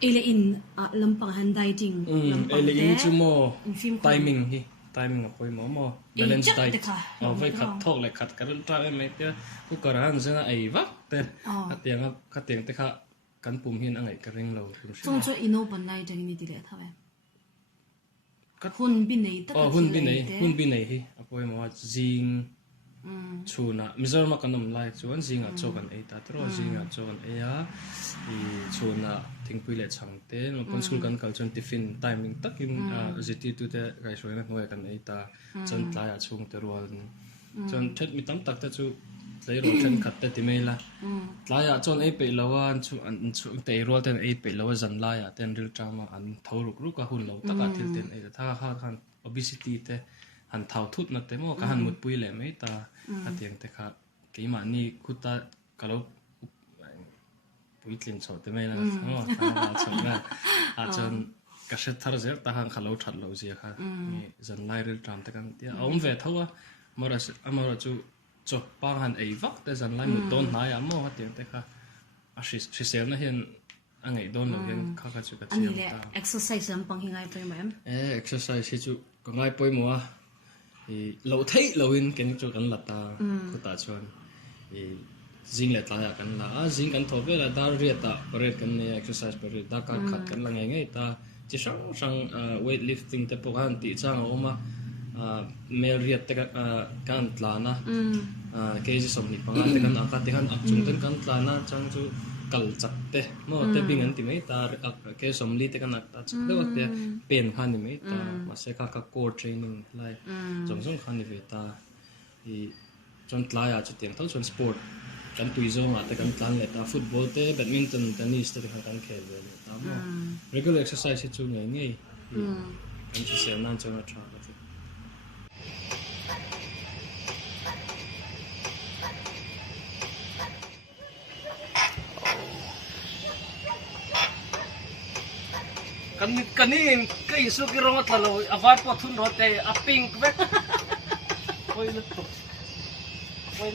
ele in lampang handai ding lampang ele in chu mo film timing apoi mo balance diet vai khat thok le khat karun tra me te ku karan zena ai vak te katiang te kha kan pum hin angai ka ring lo chung chu ino ban nai dang ni ti le thawe hun bin nei ta hun bin nei hi apoi mo jing chuna mizorma kanom lai chuan zinga chokan ei ta tro zinga chokan eya I chuna thingpui le changte no pon school kan culture tiffin timing takin ziti tu te gai soina noi kan ei ta chon tlaya chung te rol chon thet mi tam tak ta chu tlai ro than khat te ti mela tlaya chon ei pe lawa chu an chu te rol ten ei pe lawa zan laya ten ril trama an thoruk ru ka hun lo taka thil ten ei ta khan obesity te han thau thut na te mo ka han mut pui le mai ta atiang te kha keima ni khuta kalo puitlin so te mai na mo ta chona a chon ka she thar zer ta han khalo that lo zia kha ni zan lai ril tram te kan tia om ve thawa amara chu chop pa han ei vak te zan lai mu don na ya mo atiang te kha a shi ser na hian angai don lo hian kha chu ka chiam ta exercise lampang hingai pe mai exercise hi chu ka ngai poi mo lo thei lo in ken chu kan lata khuta chon zing le tla kan la zing kan thobe la dar ri ta pare kan ne exercise pare da ka khat kan la ngai ta chi sang weight lifting te pokan ti chang oma mel riat te kan tla na kg som ni panga te kan aka te kan achung ten kan tla na chang chu kal chak te mo te bing an ti mai ta ke som li te kan ta chak de te pen khan ni mai ta ma se ka core training lai jong khan ni ve ta I chon tla ya chu tiang thol chon sport kan tui zo ma te kan tlan le ta football te badminton tennis te kan khel ve ta mo regular exercise chu ngai kan chu se nan chon tra ka kanin kai su ki rongot la lo avar po thun rote a pink ve oi lu to oi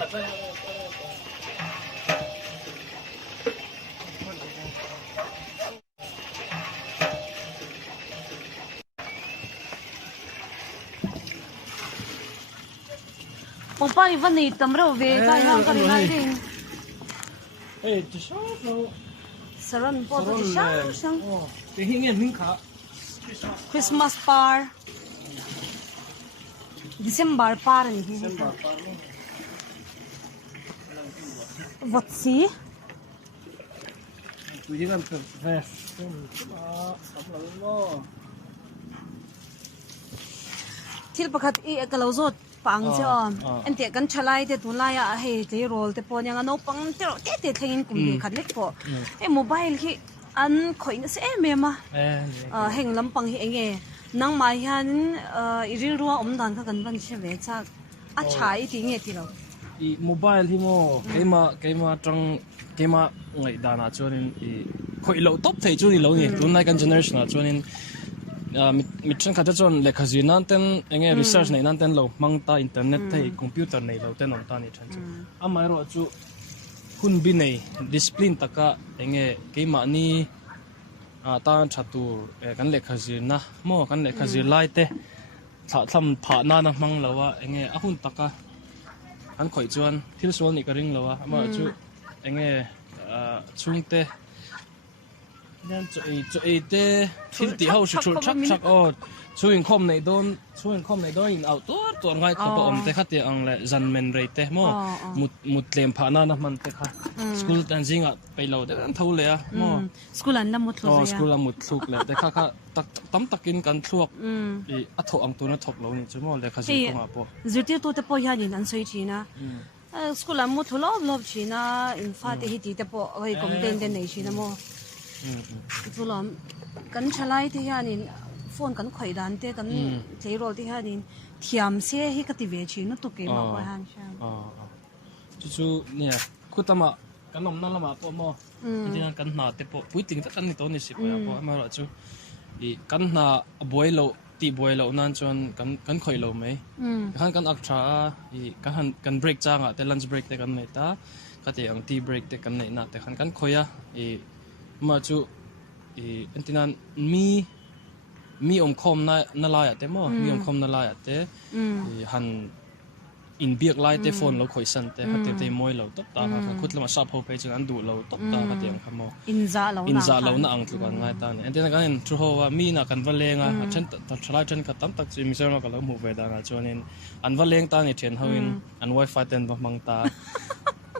la Opa ivan ni tamro ve kai hang kari nai ding ti so no saran po to sang te hingen ning kha Christmas par December par ni what see tu ji kan vest thil pakhat I kalawzot pang chon ente kan thalai te tunlaya he te rol te pon yang no pang te thengin kumni khatlek po e mobile hi an khoina se me ma heng lampang hi enge nang mai han iril ruwa omdan kha kan ban che ve cha a chai ti nge ti lo I mobile hi mo keima tang keima ngai dana chonin I khoi lo top thei chu ni lo ni tunai kan generation a chonin mitchen khata chon lekha ji nan ten enge research nei nan ten lo mangta internet thei computer nei lo ten om ta ni than chu amai ro chu hun bi nei discipline taka enge keima ni ta thatu kan lekha ji na mo kan lekha ji lai te tha thlam pha na na mang lawa enge ahun taka an khoi chuan thil sol ni ka ring lawa ama chu enge chungte nên chơi te thil ti hau su chul chak o chuin khom nei don in out to ngai kho om te khate ang le zan men rei te mo mut lem pha na man te kha school dancing a pe lo de an thau le a mo school an lamut lo ya school amut thuk le te kha tam takin kan thuak I a tho ang tu na thok lo ni chu mo le kha ji ko ma po zirti to te po ya ni an soi thina school amut thulo lob china in fact hi ti te po hoi kom den nei china mo Tulam kan chalai ti hianin phone kan khoi dan te kan cheirol ti hianin thiam se hi ka ti ve chi no tu ke ma ko han sha chu nia khutama kan nom na lama po mo tin kan na te po puiting ta kan ni to ni si po ya po ma ro chu I kan na boy lo ti boy lo nan chon kan khoi lo mai kan aktra I kan break changa te lunch break te kan nei ta ka te ang tea break te kan nei na te kan khoya ma chu antinan mi khom na la ya te mo mi khom na la ya te han in biak lai te phone lo khoi san te ka te moi lo top ta ka khut lama sap ho pe chu an du lo top ta ka te ang khamo in za lo na ang tu kan ngai ta ne antinan kan tru ho wa mi na kan valenga chen ta thlai chen ka tam tak chi mi ser ma ka lo mu ve da na chonin an valeng ta ni chen hoin an wifi ten ba mang ta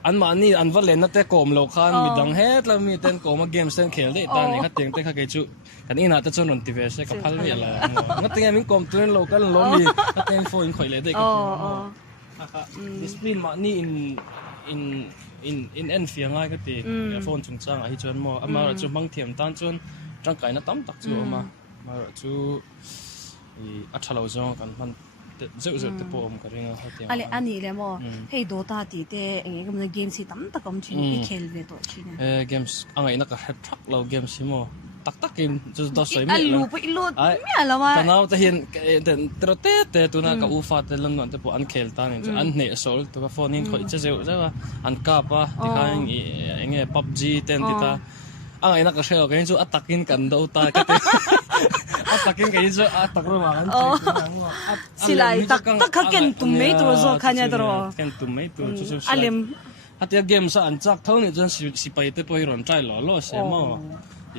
an ma ni an valen na te kom lo khan mi dang het la mi ten kom a game sen khel de ta ni kha teng te kha ke chu kan ina ta chon on ti ve se ka phal mi la ngat nge min kom tren lo kan lo mi ka ten phone khoi le de ka discipline ma ni in en fiang ai ka ti phone chung chang a hi chon mo ama chu mang thiam tan chon tang kai na tam tak chu ma chu a thalo zong kan man zeu te po ka ringa ha ti ale ani le mo hei do ta ti te enge gam na game si tam ta kam chin I khel ve to chin games angai na ka hat thak lo games si mo tak in ju da soi mi alu pa ilo mi ala ma tanaw ta hian ten trote te tu na ka ufa te lam non te po an khel ta ni an ne sol to ka phone in khoi che zeu zawa an ka pa ti kan enge PUBG ten ti ta angai na ka shel ka chu atakin kan do ta ka te atakin ka chu atak ro ma kan silai tak ka ken tum mei to zo khanya dro ken tum mei to chu alem atia game sa an chak thau ni jon si pai te poi ron trai lo se mo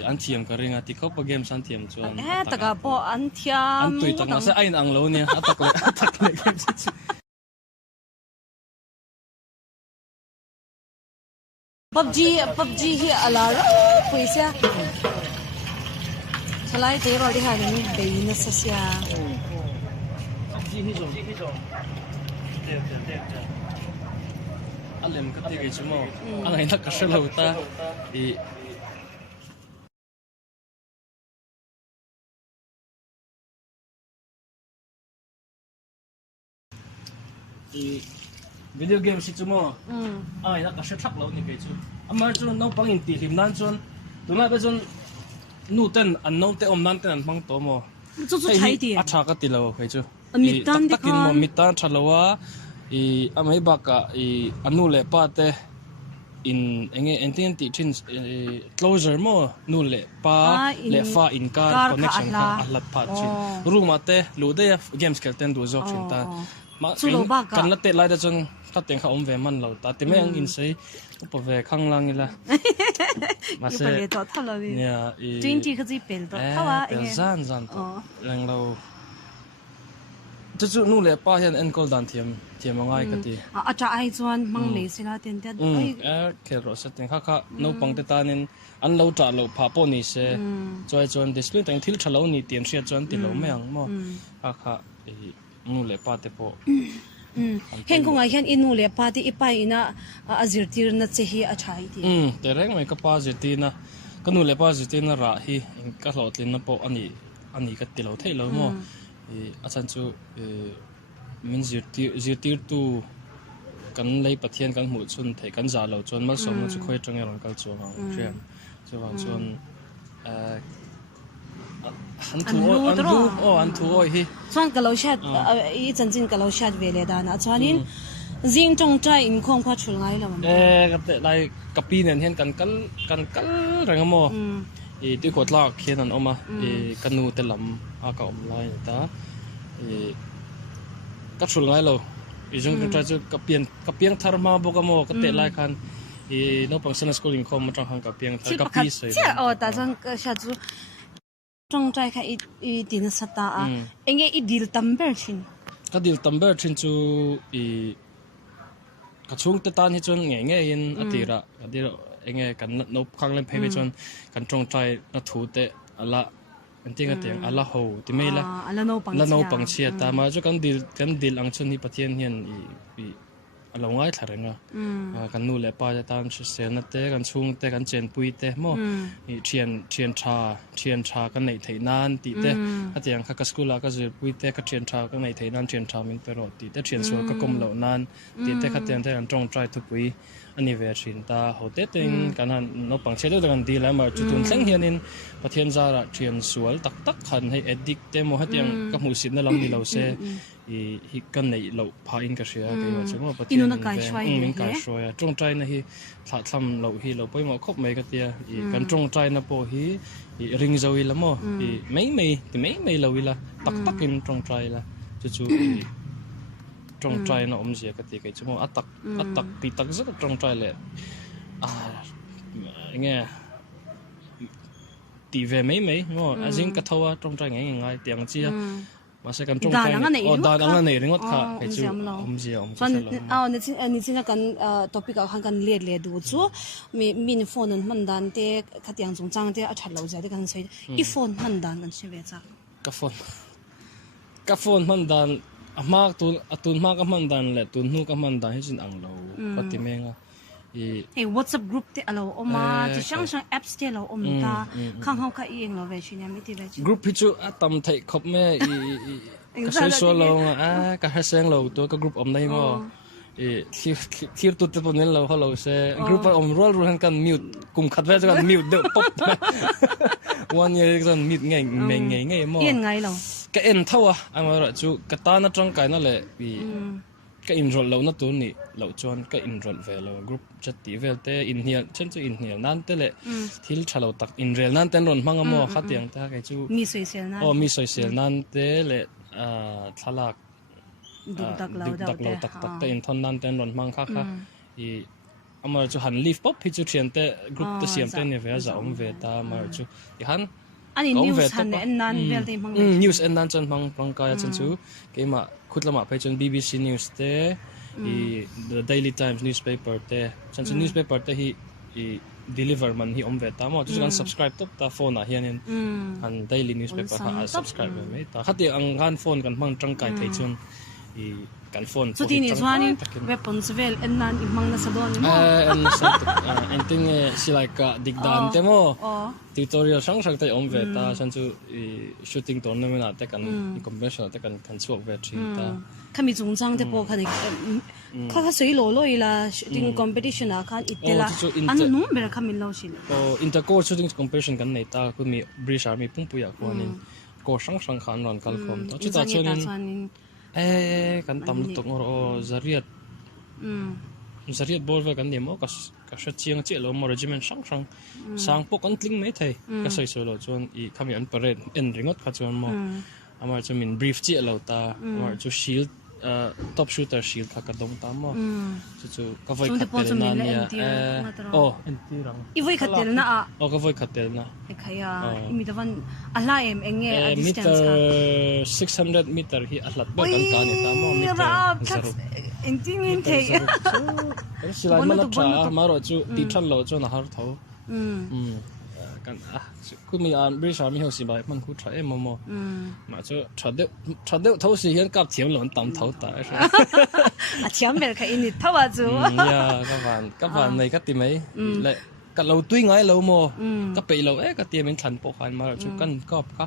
an thiam ka ringa ti khop game san thiam chuan ta ka po an thiam an tui tak na se ain ang lo ni atak le game chi PUBG hi alara puisa chalai te ro di ha ni bein sa sia PUBG hi zo alem ka ti ge chumo angai na ka shelo ta video game si chumo ai na ka she thak lo ni ke chu amar chu no pangin ti him nan chun tuna be chun nu ten an no te om nan ten an mang to mo chu chai ti a tha ka ti lo ke chu mitan di takin mo mitan thalowa amai ba ka anu le pa te in enge enten ti thin closure mo nu le pa le fa in car connection ka alat pha chin room ate lu de games kelten du jok chin ta ma kan la te lai da chun ka teng kha om ve man lo ta te me ang in sei upa ve khang lang ila ma se pe to thalo wi ya 20 khaji pel to thawa enge zan to lang lo chu nu le pa hian en kol dan thiam ngai ka ti a cha ai chuan mang le sila ten te ai ke ro se teng kha no pang te tanin an lo tra lo pha po ni se choi chon display teng thil thalo ni tian ria chon ti lo me ang mo kha nu le pa te po hen ko ngai hian inu le pa ti ipai ina azirtir na che hi a thai ti te reng mai ka pa zirti na ka nu le pa zirti na ra hi ka hlotlin na po ani ka ti lo thei lo mo achan chu min zirtir tu kan lei pathian kan mu chun thei kan za lo chon mal som chu khoi tang ron kal chu ma riam chu wang chon an thu oi hi chuan ka lo shat I chanchin ka lo shat vele da na chuanin zing tong trai in khong kha chul ngai lo ka te lai kapi nen hen kan kal rang mo ti khot la khian an oma kanu te lam a ka om lai ta ka chul ngai lo jong ka chu kapiang tharma bokamo ka te lai khan no function school in khom tang hang kapiang thar kapi sei cha ta jang ka sha chu tong trai kha I tin sata a enge I dil tamber chin ka dil tamber chin chu ka chung te tan hi chon nge in atira adir enge kan no khang len phei chon kan tong trai na thu te ala anting ateng ala ho ti mela ala no pang chia ta ma chu kan dil ang chun hi pathian hian I alongai tharenga kan nu le pa tan chu se na te kan chung te kan chen pui te mo thian tha kan nei thei nan ti te atiang kha ka school ka zir pui te ka thian tha ka nei thei nan thian tha min pero ti te thian so ka kom lo nan ti te kha tian te an tong try to pui ani ve thin ta hote ting kan han no pang chelo kan di la mar chutun thleng hianin pathian zara thian sual tak tak khan hei addict te mo hatiang ka mu sit na lam ni lo se hi kan nei lo pha in ka ria ke wa chemo pathian min ka shroya trong trai na hi thla thlam lo hi lo poimo khop mai ka tia i kan trong trai na po hi ring zoi la mo i mei lo ila tak tak in trong trai la chu trong trai na zia ka ti kai chemo atak pi tak zat trong trai le nghe ti ve mei mo azing ka thawa trong trai ngai tiang chia mà sẽ cần trong trai đàn ang này ringot kha kai chu zia ni china kan topic han kan le du chu min phone an man dan te khatiang chung chang te a thalo ja te kan sei I phone man dan kan se ve cha ka phone man dan amak tun ma ka man dan le tun nu ka man dan hi chin ang lo pati menga hey WhatsApp group te alo oma chi sang apps te lo ta khang hau ka ing lo ve chinya mi ti ve chi group hi chu atam thai khop me ka sei so lo ka ha seng lo to ka group om nei mo thir tu te pon lo hello se group om roll han kan mute kum khat ve kan mute de pop one year kan mute ngai mo yen ngai lo ka en thawa amara chu ka ta na tang kai na le ka enroll lo na tu ni lo chon ka enroll ve lo group chat ti vel te in here chen chu in here nan te le thil thalo tak in rel nan ten ron manga mo khatiang ta kai chu mi social nan mi social nan te le thalak duk dak lo tak te in thon nan ten ron mang kha I amar chu han leave pop hi chu thian te group te siam te ne ve za om ve ta mar chu I han ani news han ne nan vel te mang news en nan chan mang ka chan chu ke ma khutlama pe chon BBC news te the Daily Times newspaper te chan chu newspaper te hi deliver man hi om ve ta mo chu kan subscribe top ta phone a hianin an daily newspaper ha subscribe me ta khati ang han phone kan mang tang kai thei chun kan phone so ti ni chuanin weapons vel en nan I mang na sadon mo en ting si like dik dan te mo tutorial sang te om ve ta chan chu shooting tournament ate kan competition ate kan chuak ve thin ta khami chung chang te po khani kha sei lo ila shooting competition a khan itela an nu ber khami lo shin intercourse shooting competition kan nei ta ku mi British Army pumpuya ko nin ko sang khan ron kal khom ta chu ta chunin kan tam tok ngor zariat bol ve kan demo ka sha chiang che lo mo regiment sang po kan tling mai thai ka sai so lo chon I khami an parade en ringot kha chon mo amar chu min brief che lo ta amar chu shield top shooter shield kha ka dong ta mo chu ka voi khatel na nia enti rang I voi khatel na ka voi khatel na khaya imi dawan ala enge distance meter 600 meter hi atlat ba kan ta ni ta mo meter enting in thei silai mana tra maro chu ti than lo chu na har tho kan kumi an British Army ho si bai man khu tra em mo ma chu thade tho si hian kap thiam lon tam tho ta a thiam ber kha in thawa chu ya ka van nei ka ti mai le ka lo tui ngai lo mo ka pe lo ka ti min than po khan ma chu kan kap ka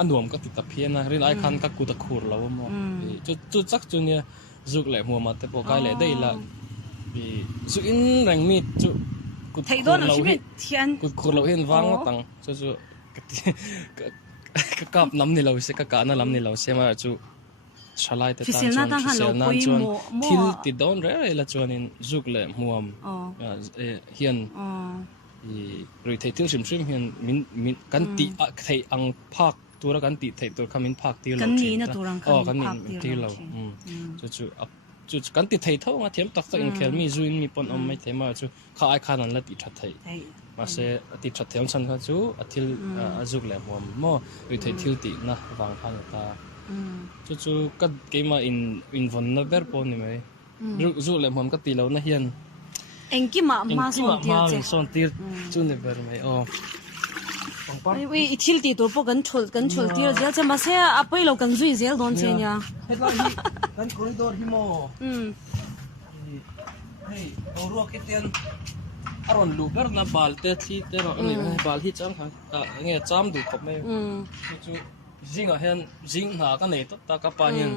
anuam ka ti ta phian na rin ai khan ka ku ta khur lo mo chu chak chu ne zuk le mo ma te po kai le dei la zu in rang mi chu thei don lo hi thian ku khur lo hen wang tang chu ka kap nam ni lo se ka na lam ni lo se ma chu chalai te ta chuan thil ti don re la chuan in zuk le muam hian roi thei til sim hian min kan ti thei ang phak tura kan ti thei tur khamin phak ti lo kan ni na turang kan ni ti lo chu kan ti thei tho nga thiam tak tak in khel mi zuin mi pon om mai thema chu kha ai khan an la ti that thei ma se ti that theon chan kha chu athil azuk le mo roi thei thil ti na wang khan ta chu ka keima in von na ber pon ni mai zu le mom ka ti lo na hian engki ma son tir chu ne ber mai we ithil ti tur po kan thul tir ja che ma se apoi lo kan zui zel don che nya kan corridor hi mo hey oro ke ten aron lu ber na bal te thi te ro ni bal hi chang ha nge cham du khop mai chu jing a hen jing na ka nei ta ka pa hian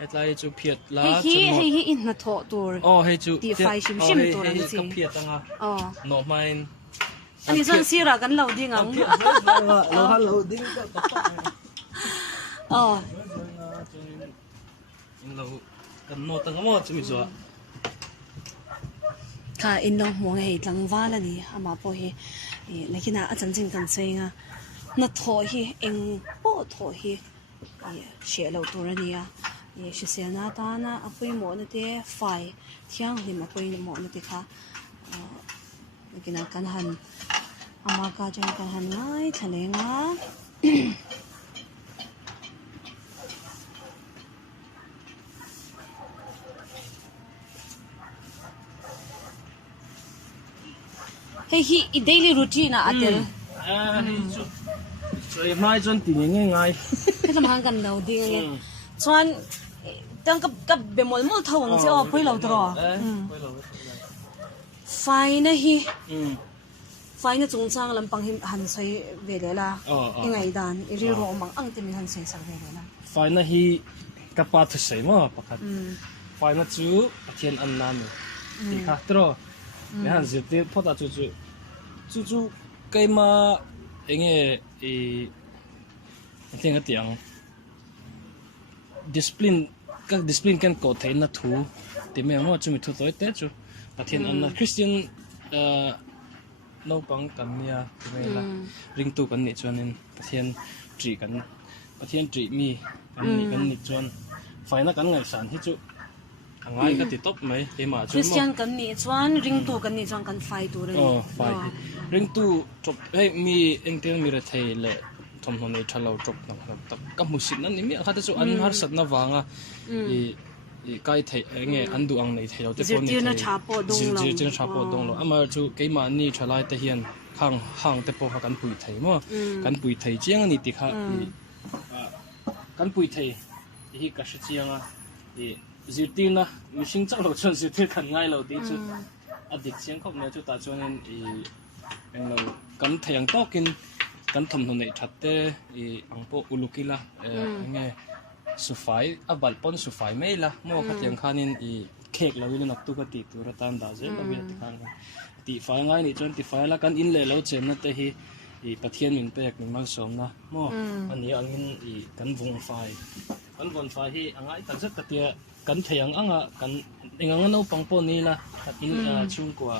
hết lại chú phiệt lá hi in na tho tur hay chú ti fai sim sim tur anh cái phiệt tăng à nọ mai anh son sira kan lo ding ang lâu đinh lâu kan nọ tăng mà chú mi cho ka in no mo ngai tlang wa la ni ama po hi lakina a chan ching kan chenga na tho hi eng po tho hi she lo tur ani a she se na ta na apoi mo na te fai thiang ni ma poi mo na te kha lakina kan han ama ka jang kan han ngai thalenga hi daily routine atel rồi mai chọn tiền ngay ngay cái làm hàng gần đầu tiên nghe chọn đang cấp bề mol mol thâu ang sẽ phơi lâu rồi phai na hi phai na chung chang lam pang him han sai về đấy là ngày đàn iri ro mang ang tin han sai sang về đấy là phai na hi kapa thu sai ma pakhat phai na chu pathian an nam ti kha tro le han zete phota chu cái mà nghe tiếng tiếng discipline các discipline kan ko thein na thu ti me mo chu mi thu toy te chu pathian an Christian no pang kan nia ti me la ring tu kan ni chuanin pathian tri mi kan ni chuan faina kan ngai san hi chu angai ka ti top mai te ma chu Christian kan ni chuan ring tu kan ni chuan kan fai tu re fai ring tu top hey mi engtel mi ra thei le thom hon nei thalo drop na tak ka musin nan ni mi kha ta chu an har sat na wanga i kai thei nge an du ang nei thei lo te pon ni na chapo dong lo ji chapo dong lo amar chu keima ni thalai te hian hang te po kan pui thei mo kan pui thei chiang ani ti kha kan pui thei hi ka shi chiang a zirtina mishing chang lo chon zirtir kan ngai lo ti chu adik chiang khop ne chu ta chuan englo kan theyang tokin kan thom hnu nei thatte angpo ulukila nge sufai abal pon sufai meila mo khatyang khanin khek lawin nak tu ka ti tu ra tan da je lo wi ti khan ti fa ngai ni chon ti fa la kan in le lo chen na te hi pathian min pek min mal som na mo ani angin kan vung fai hi angai tan zat ka tia kan theyang anga kan enganga no pangpo ni la in chung kwa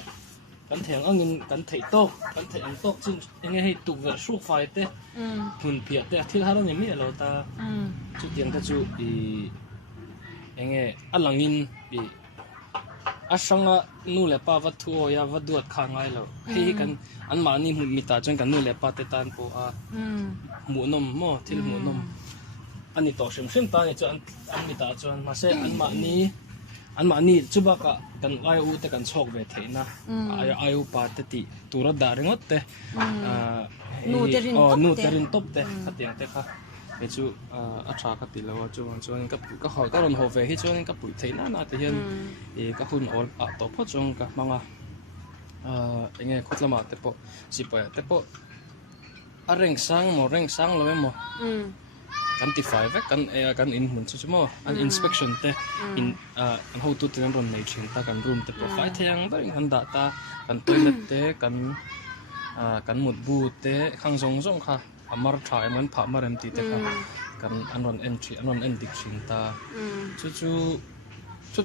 kan theyang angin kan thei tok kan thei ang tok chin enge hei tuk ver su fai te hun pia te thil haro ni mi lo ta chu tiang ta chu enge alangin asanga nu le pa va thu ya va duat kha ngai lo hi kan an ma ni mi ta chen kan nu le pa te tan po mu nom mo thil mu nom ani to sem ta ni chu an mi ta chuan ma se an ma ni chuba ka kan ai u te kan chok ve theina ai u pa te ti tura da rengot te nu terin top te khatiang te kha e chu a tha ka ti lawa chuan ka ho ka ron ho ve hi chuan ka pui theina na te hian ka hun ol a to pho chung ka manga enge khotlama te po sipa te po a reng sang lo mo kan ti fai ve kan in mun chu mo an inspection te in an ho tu te ron nei thin ta kan room te po fai thang ba kan da ta kan toilet te kan mut bu te khang zong kha amar thai man pha maram ti te kha kan an ron entry an ron endik thin ta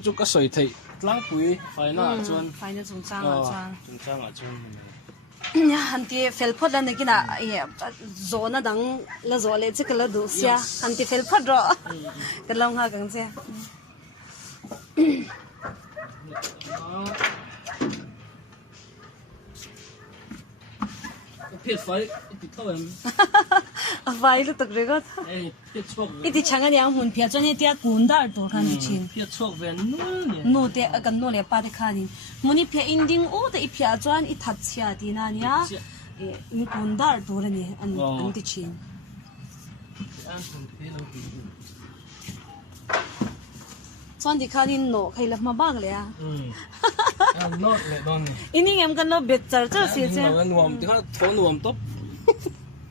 chu ka soi thei tlang pui fai na chung chang a chuan nya hanti fel phot la nekina zona dang la zole chikala du sia hanti fel phot ro kalong ha gang sia pet fai ti toem a vai lu tak rega pet chok iti changa yang hun phia chone tia kundar to khan chin pet chok ven no te kan no le pa de khani muni phia inding o de phia chuan I that chhia ti na nia in kundar to re ni an ti chin chuan di khanin no khaila ma bang le a no le don ini ngam kan no bet char char si che nuam ti kha thon nuam top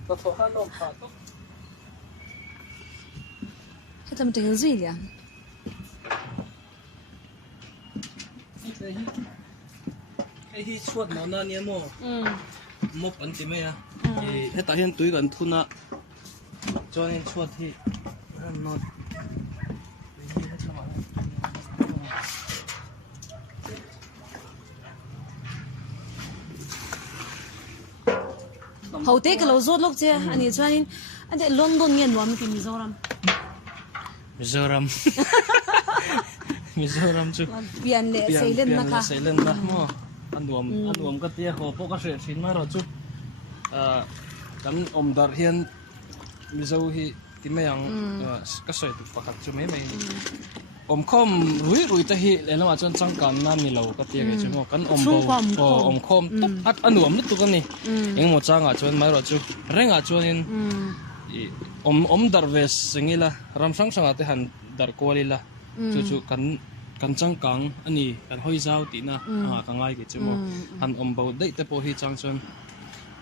to tho kha no pha top hetam ting zui lian ไอ้ที่ชวดหมอนาเนี่ยโมปันติไหมอ่ะให้ตาเห็นตุ้ยกันทุนอ่ะจนชวดที่นอนhậu tế cái lâu rốt lúc chưa anh ấy cho nên anh ấy London nghe nói cái Mizoram Mizoram chứ biển lệ xây lên nè xây lên nè mò anh nuông cái tia hồ bốc cái sợi xin mà rồi chứ cái dar hiền Mizo hi tìm mấy ang cái sợi tụ phát chứ mấy khom rui ta hi lấy làm cho trăng can na mi lâu cái tia cái chứ mò cái bầu khom tốt anh nuông lúc tụ cái này anh một trăng à cho mấy rồi chứ reng à cho nên dar về sinh la ram sang sang ate han dar kuali la chu kan chang kang ani kan hoi zau ti na ka ngai ke chemo han bo dei te po hi chang chon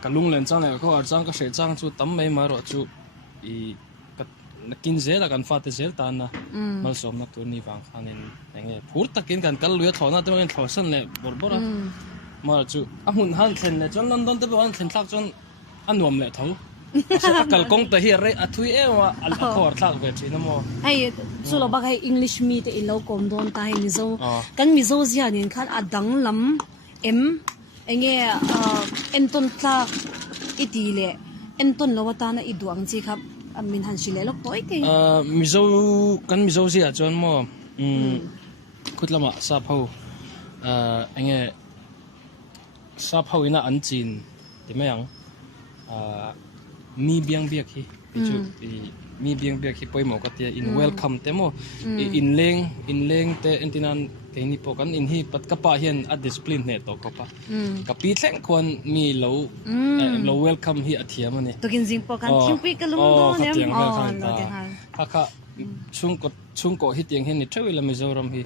kalung len chang le ko ar chang ka she chang chu tam mai ma ro chu I kin zela kan fa te zel ta na mal som na tu ni wang khanin enge phur takin kan kal luya thona te ngen thosan le borbora ma chu a hun han thlen le chon London te bo han thlen thak chon anuam le tho kal kong ta hi re athui e wa al khor thak ve chi na mo ai chu lo ba kai English mi te ilo kom don ta hi mizo kan mizo zia nin khan adang lam em enge enton tla iti le enton lawata na iduang chi khap min han shile lok toy ke mizo zia chon mo khutlama sa phau enge sa phau ina an chin ti mayang mi biang biak hi chu mi biang biak hi poimo ka tia in welcome te mo in leng te entinan ke ni po kan in hi pat ka pa hian a discipline ne to ko pa ka pi thleng khon mi lo welcome hi athiam ani to kin jing po kan thingpi ka lung do ne lo de ha kha chung ko hi tiang hen ni thewila Mizoram hi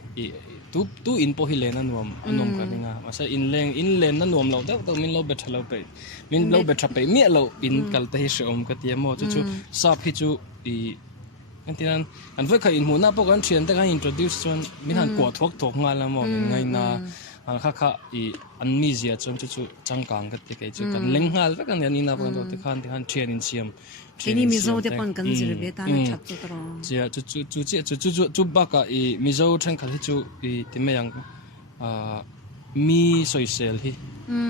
tu in po hi len anom ka ninga masa in len na nuam lo da to min lo bethalo pe min lo bethape mi lo in kal ta hi shom ka ti mo chu sa phi chu I antinan an ve kha in mu na po kan thian ta kan introduce chon min han ko thok nga la mo ngai na an kha an mi zia chon chu changkang ka ti ke chu kan lenghal ve kan ni na po to ti khan thian in siam ini mizo te pon kan zir be ta na thak chu tro ja chu ba ka mizo than kha chu ti me yang mi soisel hi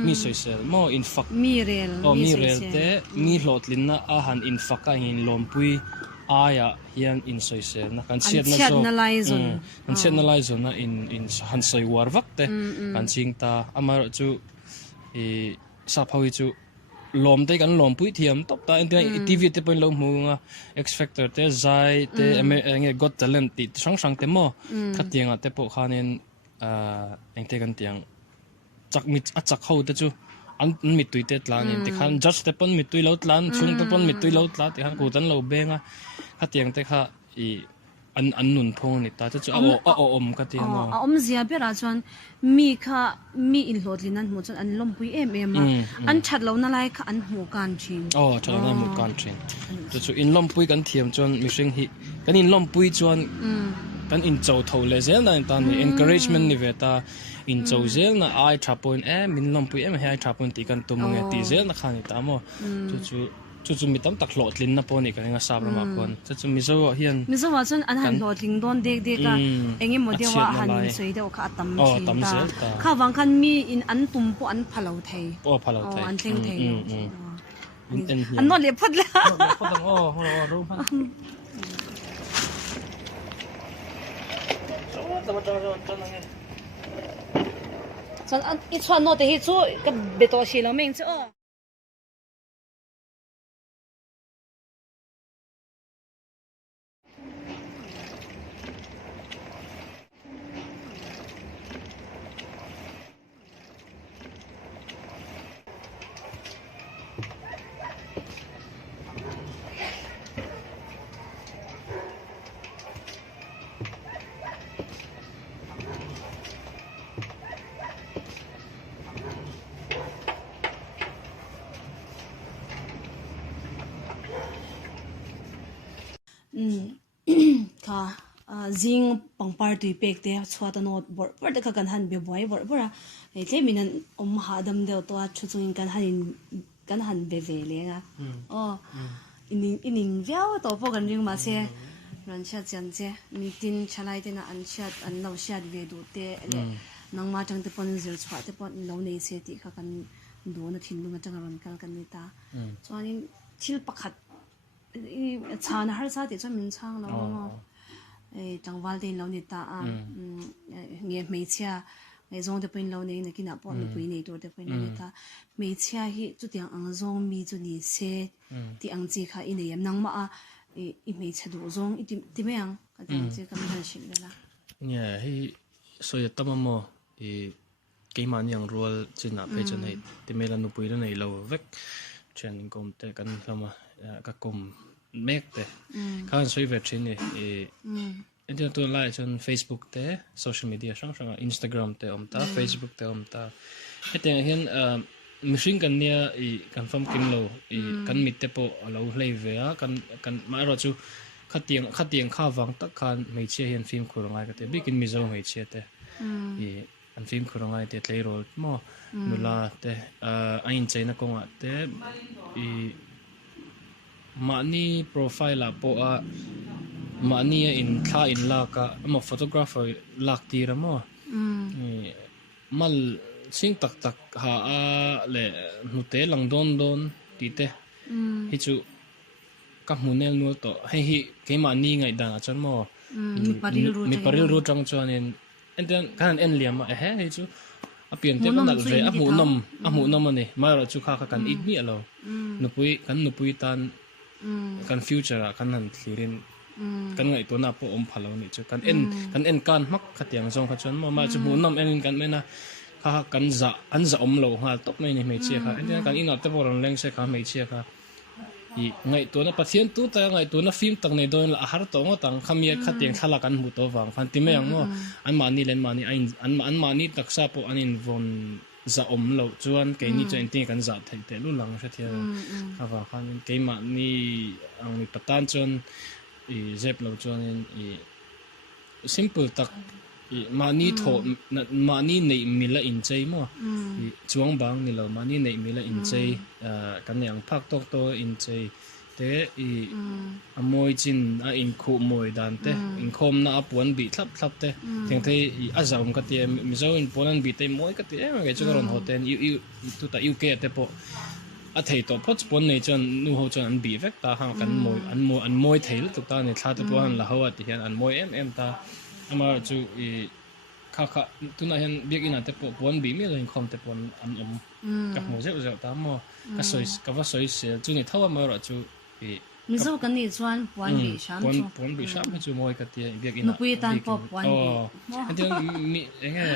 mi soisel mo in fact mi rel te mi hlot lin na a han in fact ka hin lompui aya hian in soisel na kan siat na lai zon kan siat na lai zon na in han soi war vak te kan ching ta amar chu sa phawi chu lom te kan lom pui thiam top ta TV te point lo mu nga X Factor te zai te enge got talent ti sang te mo khatianga te po khanin engte kan tiang chak mit a chak ho te chu an mit tui te tlan te khan just te pon mit tui lo tlan chung te pon mit tui lo tla te khan ku tan lo benga khatiang te kha an nun phong ni ta chu om ka ti mo om zia be ra chuan mi in hlot linan mu chuan an lom pui em an that lo na lai kha an hu kan thin that na mu kan thin chu in lom pui kan thiam chuan mi hring hi kan in lom pui chuan kan in chau tho le zel na tan ni encouragement ni ve ta in chau zel na ai tha point min lom pui hai tha point ti kan tum nge ti zel na khani ta mo chu mi tam tak hlot lin na po ni kan nga sab ma kon chu mi zo hian wa chon an han hlot ling don dek ka engi modewa han soi de ka tam ta kha wang khan mi in an tum po an phalo thei an thleng thei an no le phot la ro phan chon an I chuan no te hi chu ka beto shi lo meng chu zing pangpar tui pek te chhuat anot bor bor de kha kan han be boy bor bora tle minan hadam de to a chu chung kan han be ve le nga in viao to po kan ring ma se ran sha chan che mi tin chalai te na an shat an no shat ve du te le nang ma chang te pon zir chwa te pon lo nei se ti kha kan do na thin lu nga chang ron kal kan ni ta chuanin thil pakhat chana har sa te chamin chang lo ma changwal te lo ni ta a nge mei chia nge zong te pin lo nei na kina pon nu pui nei tur te pin ni ta mei chia hi chu tiang ang zong mi chu ni se ti ang chi kha in yam nang ma a I mei chadu zong ti meang ka tiang chi kam han shin la yeah hi so ya tamamo cái mà những role trên nạp cho này thì mấy lần nộp tiền này lâu vét trên công ty cần làm mà các công make thế các anh xoay về trên này anh cho tôi lại trên Facebook thế social media sang sang Instagram thế ta Facebook thế ta cái tiếng hiện machine cần nia cần phong kim lâu cần mít thế bộ lâu lấy về cần mà rồi chú khát tiếng khá vắng tất cả mấy chia hiện phim của người cái thế biết kinh mizo mấy chia thế anh phim của người thì lấy rồi mà nula thế anh chơi nó cũng thế mà ni profile là bộ mà ni in tha in la cả mà photographer lạc tì ra mà mà sinh tak ha lệ nute lang don tí thế hi chú các môn nel nuôi to hay cái mà ni ngày đàn chân mà mi paril ru trong cho nên kan en liam he chu apian te kan ve amu nam ne ma ra chu kha kan it mi alo nupui tan kan future kan han thirin kan ngai to na po phalo ni chu kan en kan mak khatiang zong kha chon ma chu mu nam en kan mena kha kan za an za lo ha top mai ni me che kha en kan ina te boron leng se kha me che kha ngai to na pathian tu ta ngai to na film tak nei don la har to ngo tang khamia khatiang thala kan mu to wang phan ti me ang mo an mani len mani an mani taksa po anin von za lo chuan ke ni chen ti kan za thai te lu lang sha thia khawa khan ke ma ni ang mi patan chon zep lo chuan simple tak mani tho mani nei mila in chei mo chuang bang ni lo mani nei mila in chei kan yang phak tok to in chei te amoi chin a in khu moi dan te in khom na apuan bi thlap te theng thei a zaum ka te mi zo in ponan bi te moi ka te nge chu ron hoten tu ta uk te po a thei to pots pon nei chon nu ho chon an bi vek ta hang kan moi an moi thei lu tu ta ni thla te po an la hawa ti hian an moi em ta ama chu kha tuna hian biak ina te po pon bi mi lo in khom te pon an ka mo je ta mo ka va soi se chu ni thawa ma ra chu mi zo kan ni chuan pon bi sham chu moi ka ti biak ina nupui tan po pon bi atiang mi enge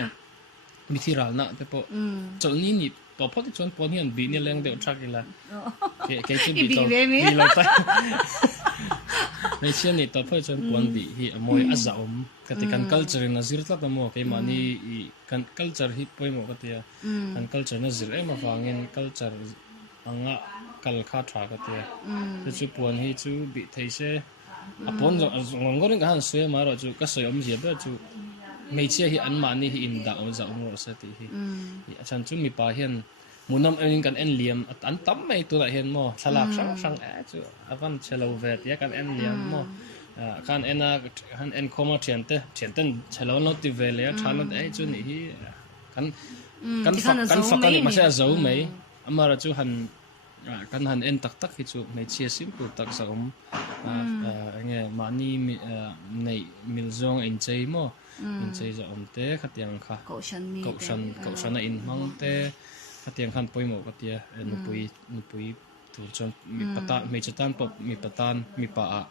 mi thiral na te po chol ni to phot chuan pon hian bi ni leng de thak ila ke chu bi to bi lo ta nei chen ni to phot chuan pon bi hi amoi azaum ka ti kan culture na zir tla mo ke mani kan culture hi poimo ka tia kan culture na zir ema wangin culture anga kal kha tha ka tia chu pon hi chu bi thei se apon ngongor han se ma ro chu ka soyom je ba chu mei chia hi an mani hi in da on za ro sa ti hi achan chu mi pa hian munam en kan en liam an tam mai tu la hian mo thalak sang chu avan chelo ve tia kan en liam mo kan en koma thiante chelo no ti ve le thalat ai chu ni hi kan fakani ma se zo mai amara chu kan han en tak hi chu mai chia simple tak sa nge mani nei mil zong en chei mo in chei za te khatiang kha ko shan na in mang te khatiang khan poimo ka tia nupui tu chon mi pata me chatan pop mi patan mi pa a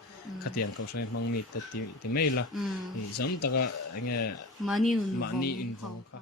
khatiang ko shan mang ni ti maila zam taka nge mani in hong kha